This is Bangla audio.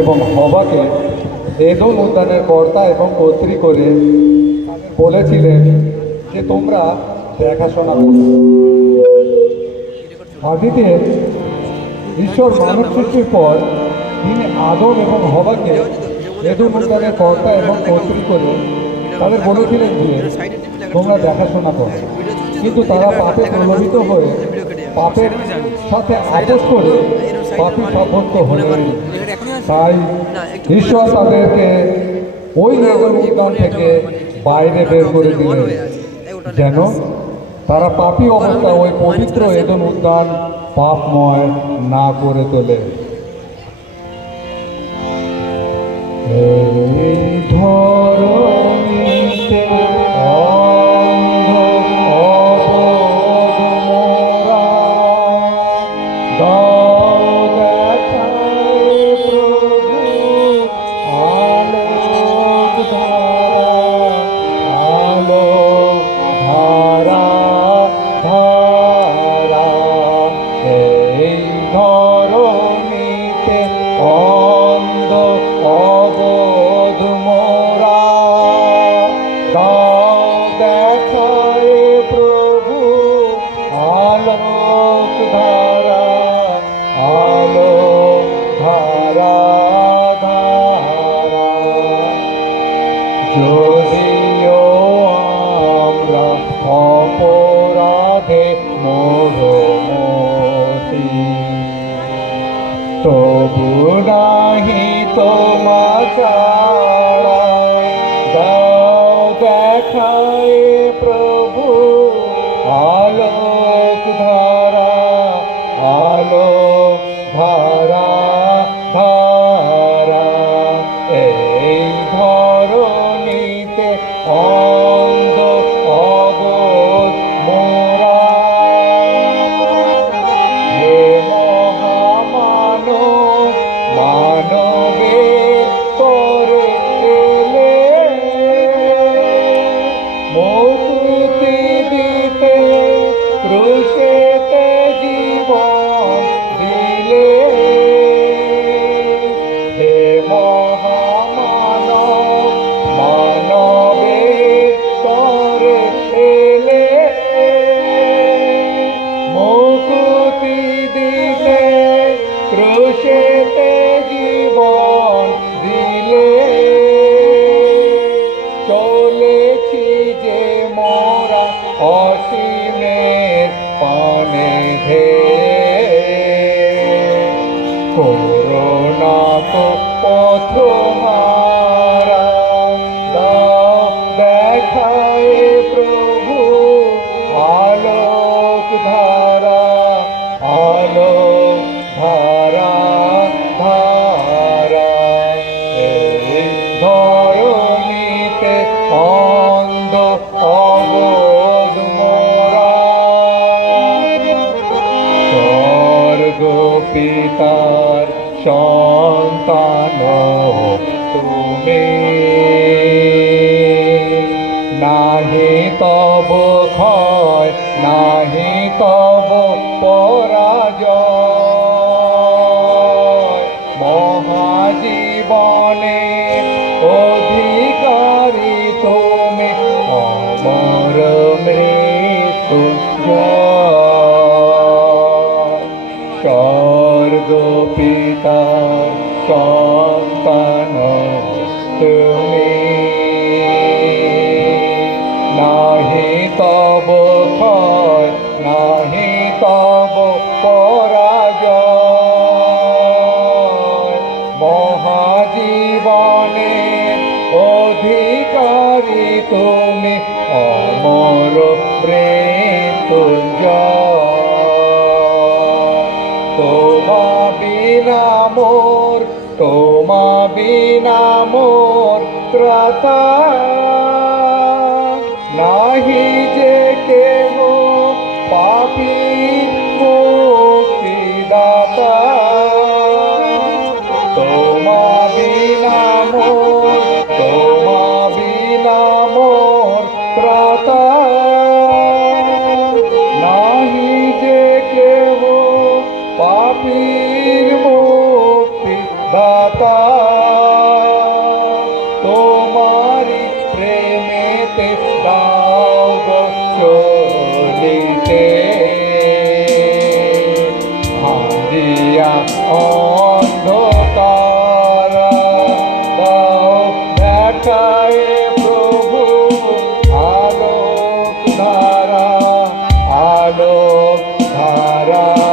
এবং হবাকে এদোম উদ্যানের কর্তা এবং কর্ত্রী করে বলেছিলেন যে তোমরা দেখাশোনা করো। আদিতে ঈশ্বর মানব সৃষ্টির পর তিনি আদম এবং হবাকে এদোম উদ্যানের কর্তা এবং কর্ত্রী করে তাদের বলেছিলেন যে তোমরা দেখাশোনা করো, কিন্তু তারা পাপে প্রলোভিত হয়ে পাপের সাথে আপোষ করে পাপী সাব্যস্ত হলেন। তাই ঈশ্বর তাদেরকে ওই এদোম উদ্যান থেকে বাইরে বের করে দিলেন, যেন তারা পাপী অবস্থায় ওই পবিত্র এদোম উদ্যান পাপময় না করে তোলে। ধরণীতে যদিও আমরা অপরাধে মোড়মতি, তবু নাহি তোমা ছাড়ায় দাও দেখায় প্রভু আলোক ধারা, আলোক ধারা ধারা। এই ধরণীতে অন্ধ অবোধ মোরা, হে মহামানব মানবে করে এলে মুক্তি দিতে, ক্রুশেতে জীবন দিলে। হে মহামানব মানবে করে এলে মুক্তি দিতে, ক্রুশেতে জীবন দিলে। চলেছি যে মোরা অসীমের পানে করোনা তো পথ হারা, দাও দেখায় প্রভু আলোক ধারা, আলোক ধারা ধারা। এই ধরণীতে অন্ধ অবোধ মোরা, স্বর্গ পিতার সন্তান তুমি, নাহি তব ক্ষয় নাহি তব পরাজয়, মহাজীবনে অধিকারী তুমি, অমর মৃত্যুঞ্জয়। স্বর্গ পিতার সন্তান তুমি, নাহি তব ক্ষয় নাহি তব পরাজয়, মহাজীবনে অধিকারী তুমি, অমর মৃত্যুঞ্জয়। তোমা বিনা মোর, তোমা বিনা মোর ত্রাতা, নাহি যে কেহ পাপী মুক্তিদাতা। তোমা বিনা মোর, তোমা বিনা মোর ত্রাতা, নাহি যে কেহ পাপীর মুক্তি দাতা। দাতা তোমারি প্রেমেতে দাও গো চলিতে ভাঙিয়া অন্ধকার দাও দেখায় প্রভু আলোক ধারা